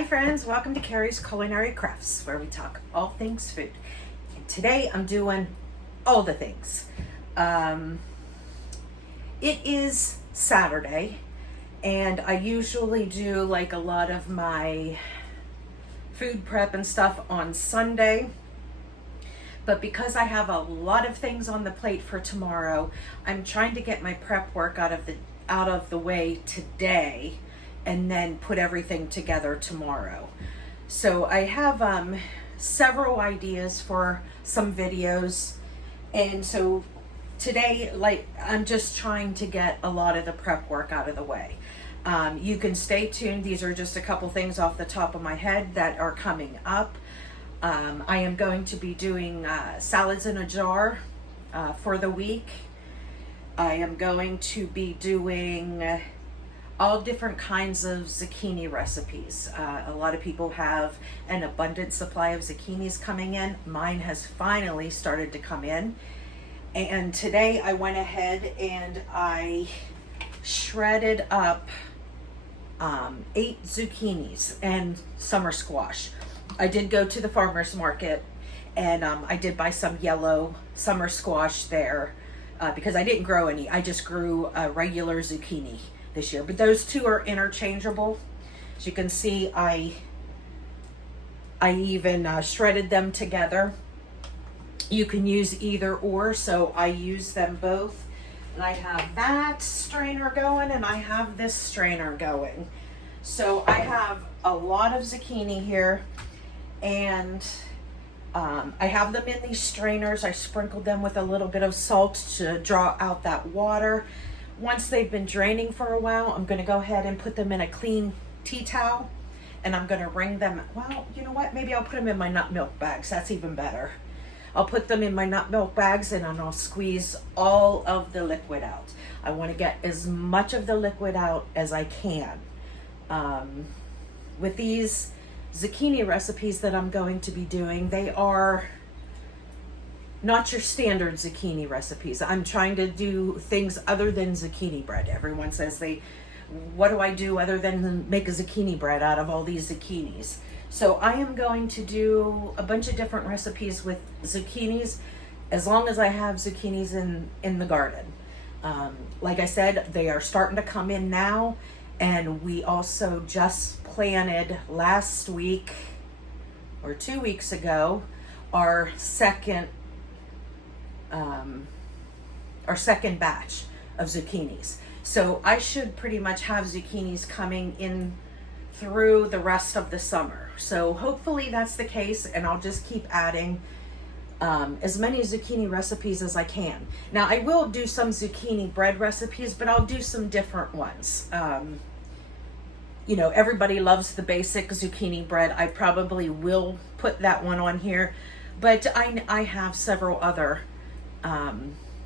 Hi friends, welcome to Carrie's Culinary Crafts, where we talk all things food. And today I'm doing all the things. It is Saturday, and I usually do like a lot of my food prep and stuff on Sunday. But because I have a lot of things on the plate for tomorrow, I'm trying to get my prep work out of the way today and then put everything together tomorrow. So I have several ideas for some videos, and so today, I'm just trying to get a lot of the prep work out of the way. You can stay tuned. These are just a couple things off the top of my head that are coming up. I am going to be doing salads in a jar for the week. I am going to be doing all different kinds of zucchini recipes. A lot of people have an abundant supply of zucchinis coming in. Mine has finally started to come in. And today I went ahead and I shredded up 8 zucchinis and summer squash. I did go to the farmer's market, and I did buy some yellow summer squash there because I didn't grow any. I just grew a regular zucchini this year, but those two are interchangeable. As you can see, I even shredded them together. You can use either or, so I use them both. And I have that strainer going, and I have this strainer going. So I have a lot of zucchini here, and I have them in these strainers. I sprinkled them with a little bit of salt to draw out that water. Once they've been draining for a while, I'm going to go ahead and put them in a clean tea towel, and I'm going to wring them. Well, you know what? Maybe I'll put them in my nut milk bags. That's even better. I'll put them in my nut milk bags, and I'll squeeze all of the liquid out. I want to get as much of the liquid out as I can. With these zucchini recipes that I'm going to be doing, they are not your standard zucchini recipes. I'm trying to do things other than zucchini bread. Everyone says what do I do other than make a zucchini bread out of all these zucchinis? So I am going to do a bunch of different recipes with zucchinis, as long as I have zucchinis in the garden. Like I said, they are starting to come in now, and we also just planted last week or 2 weeks ago our second batch of zucchinis. So I should pretty much have zucchinis coming in through the rest of the summer. So hopefully that's the case, and I'll just keep adding as many zucchini recipes as I can. Now I will do some zucchini bread recipes, but I'll do some different ones. You know, everybody loves the basic zucchini bread. I probably will put that one on here, but I have several other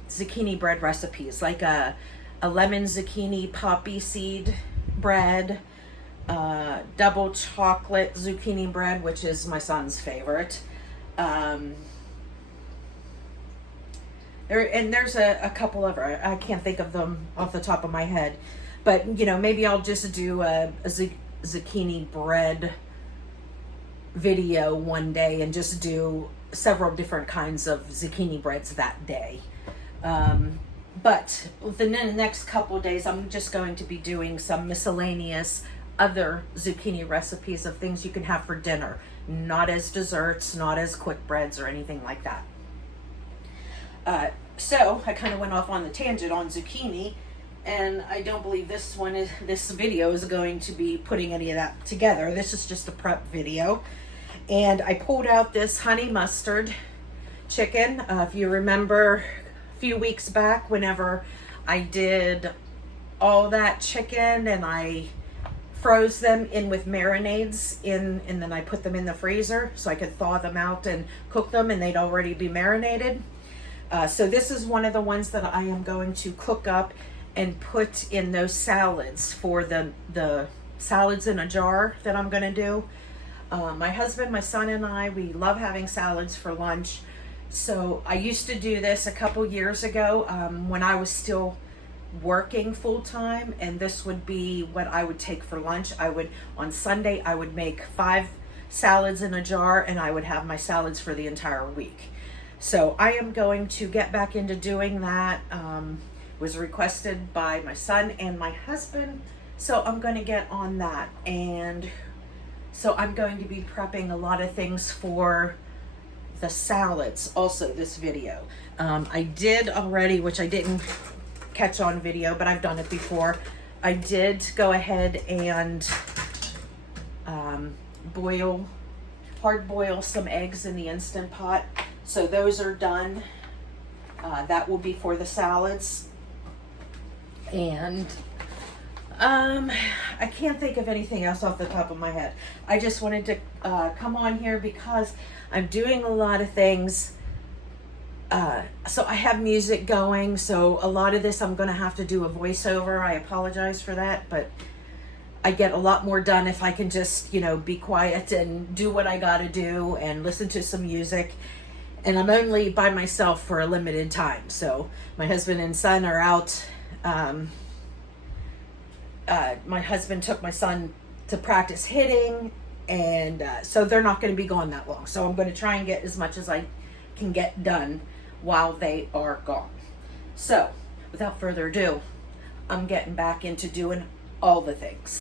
zucchini bread recipes, like a lemon zucchini poppy seed bread, double chocolate zucchini bread, which is my son's favorite. There's a couple of, I can't think of them off the top of my head, but you know, maybe I'll just do a zucchini bread video one day and just do several different kinds of zucchini breads that day. But within the next couple of days, I'm just going to be doing some miscellaneous other zucchini recipes of things you can have for dinner, not as desserts, not as quick breads or anything like that. So I kind of went off on the tangent on zucchini, and I don't believe this video is going to be putting any of that together. This is just a prep video. And I pulled out this honey mustard chicken. If you remember a few weeks back, whenever I did all that chicken and I froze them in with marinades and then I put them in the freezer so I could thaw them out and cook them, and they'd already be marinated. So this is one of the ones that I am going to cook up and put in those salads for the salads in a jar that I'm going to do. My husband, my son, and I, we love having salads for lunch. So I used to do this a couple years ago when I was still working full time, and this would be what I would take for lunch. On Sunday, I would make 5 salads in a jar, and I would have my salads for the entire week. So I am going to get back into doing that. Was requested by my son and my husband, so I'm going to get on that. And so I'm going to be prepping a lot of things for the salads also this video. I did already, which I didn't catch on video, but I've done it before. I did go ahead and hard boil some eggs in the Instant Pot. So those are done. That will be for the salads. And I can't think of anything else off the top of my head. I just wanted to come on here because I'm doing a lot of things. So I have music going, so a lot of this I'm going to have to do a voiceover. I apologize for that, but I get a lot more done if I can just, be quiet and do what I got to do and listen to some music. And I'm only by myself for a limited time. So my husband and son are out. My husband took my son to practice hitting, and so they're not going to be gone that long. So I'm going to try and get as much as I can get done while they are gone. So without further ado, I'm getting back into doing all the things.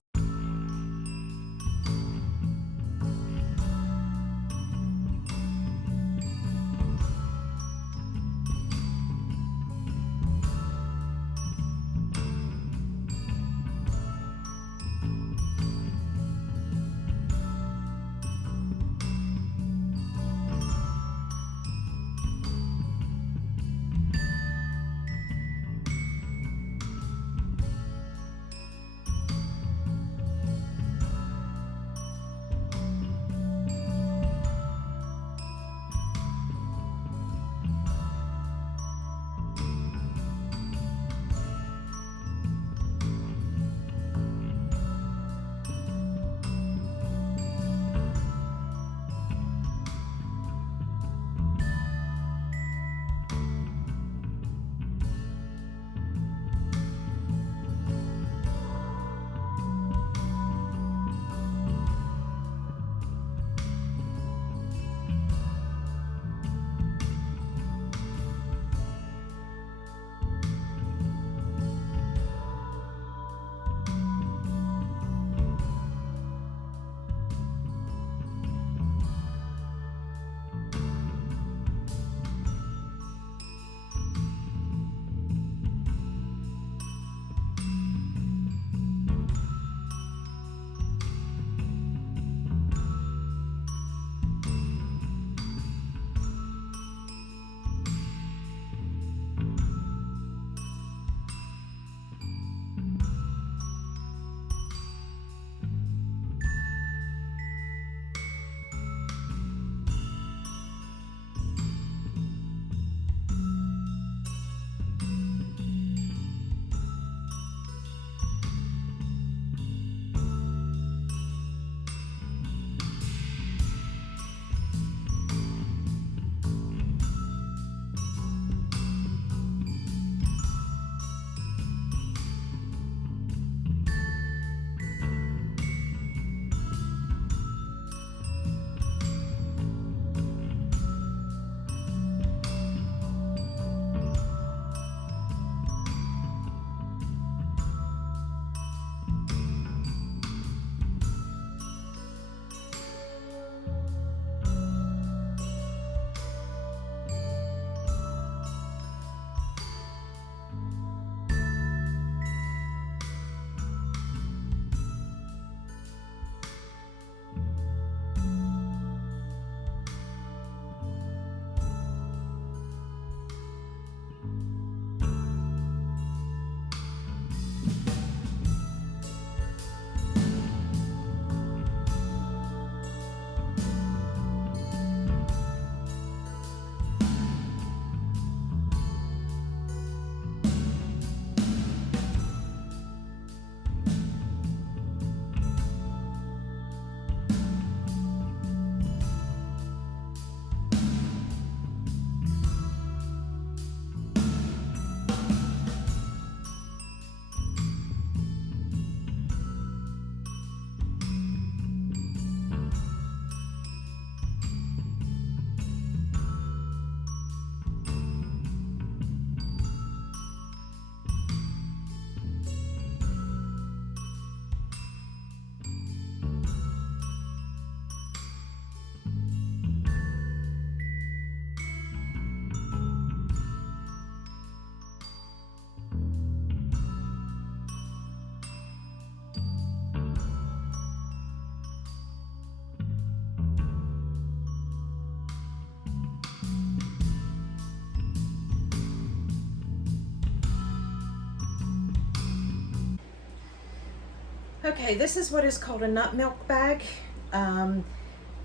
Okay, this is what is called a nut milk bag.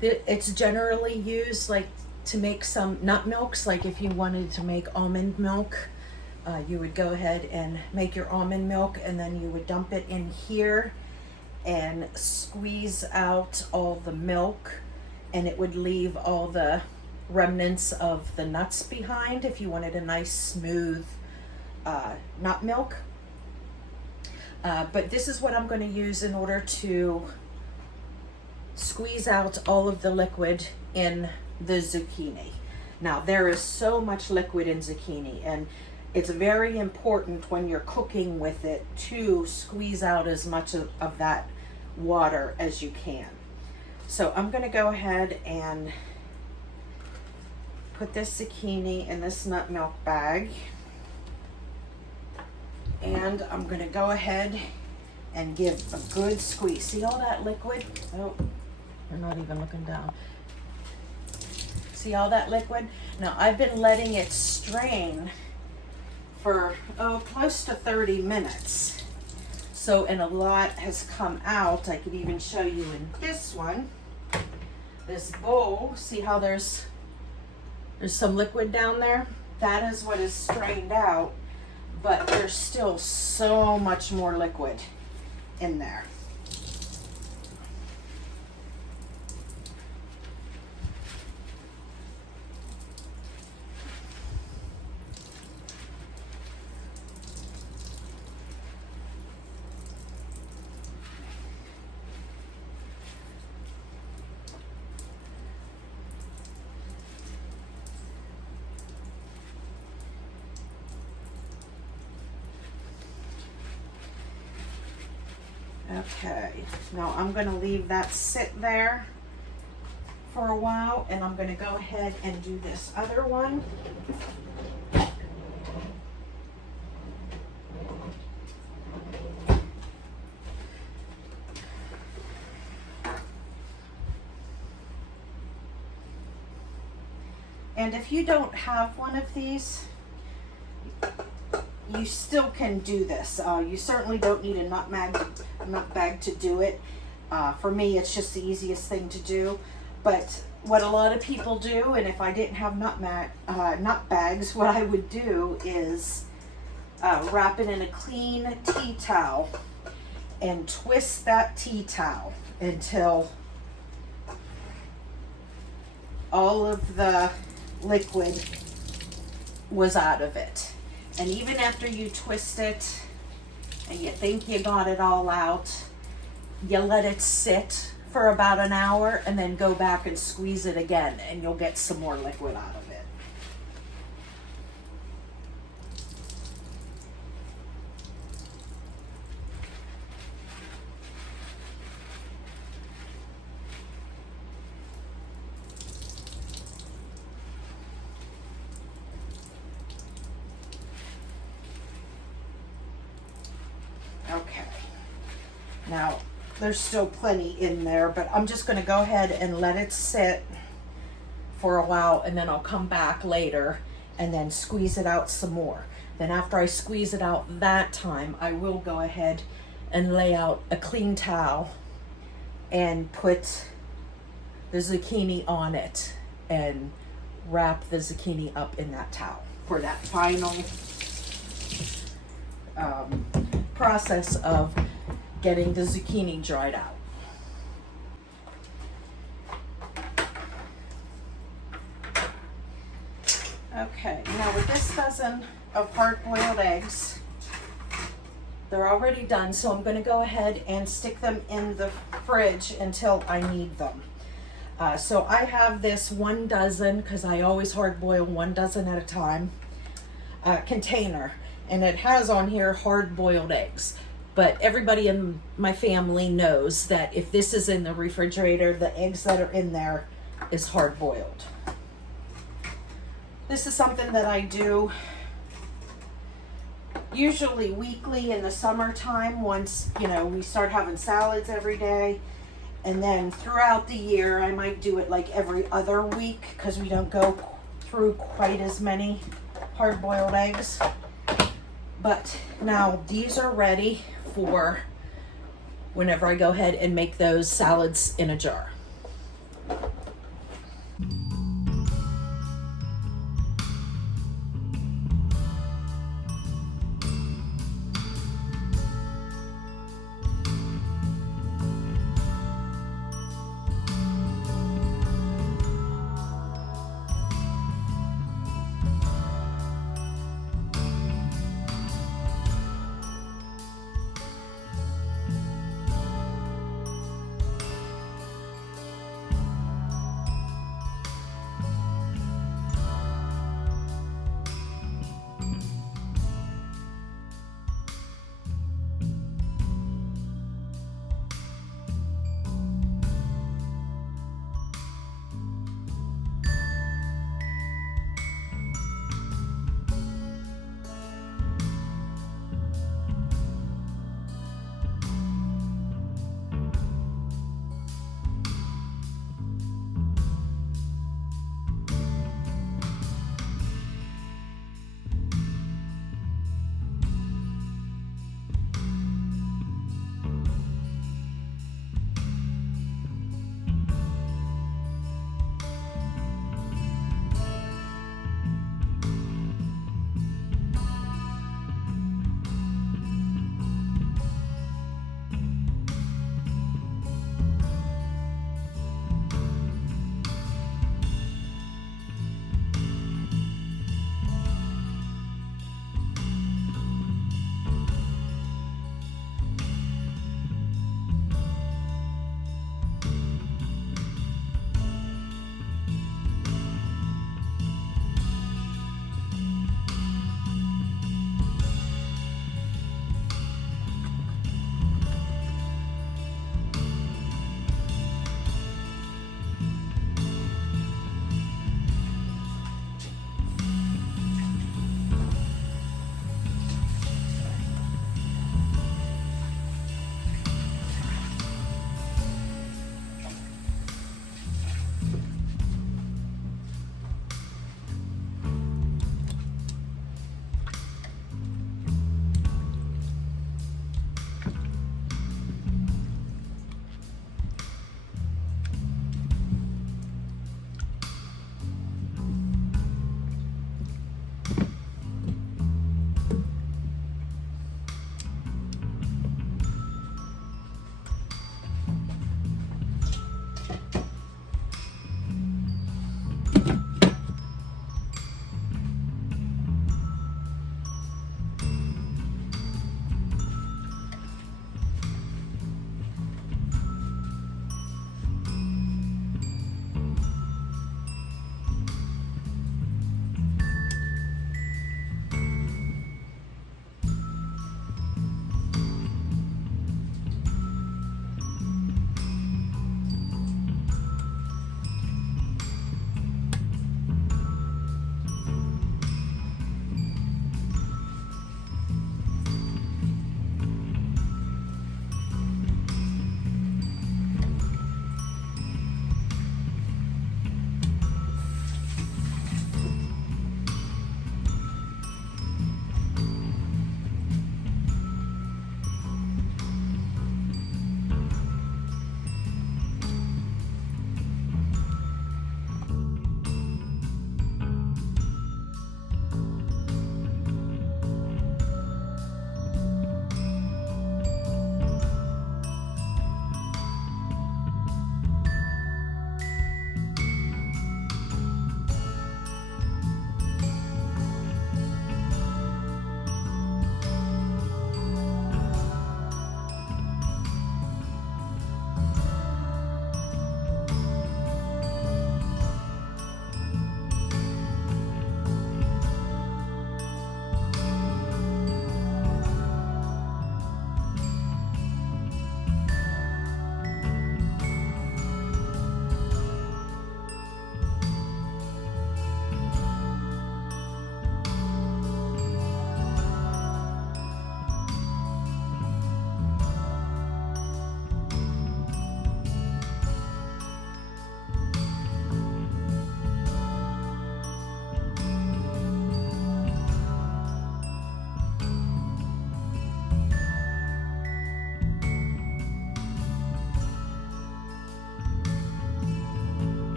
It's generally used like to make some nut milks. Like if you wanted to make almond milk, you would go ahead and make your almond milk, and then you would dump it in here and squeeze out all the milk, and it would leave all the remnants of the nuts behind if you wanted a nice smooth nut milk. But this is what I'm going to use in order to squeeze out all of the liquid in the zucchini. Now, there is so much liquid in zucchini, and it's very important when you're cooking with it to squeeze out as much of that water as you can. So I'm going to go ahead and put this zucchini in this nut milk bag. And I'm going to go ahead and give a good squeeze. See all that liquid? Oh, we're not even looking down. See all that liquid? Now, I've been letting it strain for, close to 30 minutes. So, and a lot has come out. I could even show you in this one. This bowl, see how there's some liquid down there? That is what is strained out. But there's still so much more liquid in there. Okay, now I'm going to leave that sit there for a while, and I'm going to go ahead and do this other one. And if you don't have one of these, you still can do this. You certainly don't need a nut bag to do it. For me, it's just the easiest thing to do. But what a lot of people do, and if I didn't have nut bags, what I would do is wrap it in a clean tea towel and twist that tea towel until all of the liquid was out of it. And even after you twist it and you think you got it all out, you let it sit for about an hour and then go back and squeeze it again, and you'll get some more liquid out of it. Okay, now there's still plenty in there, but I'm just going to go ahead and let it sit for a while, and then I'll come back later and then squeeze it out some more. Then after I squeeze it out that time, I will go ahead and lay out a clean towel and put the zucchini on it and wrap the zucchini up in that towel for that final process of getting the zucchini dried out. Okay, now with this dozen of hard-boiled eggs, they're already done, so I'm going to go ahead and stick them in the fridge until I need them. So I have this 1 dozen, because I always hard-boil 1 dozen at a time, container. And it has on here hard-boiled eggs. But everybody in my family knows that if this is in the refrigerator, the eggs that are in there is hard-boiled. This is something that I do usually weekly in the summertime once, we start having salads every day. And then throughout the year, I might do it like every other week because we don't go through quite as many hard-boiled eggs. But now these are ready for whenever I go ahead and make those salads in a jar.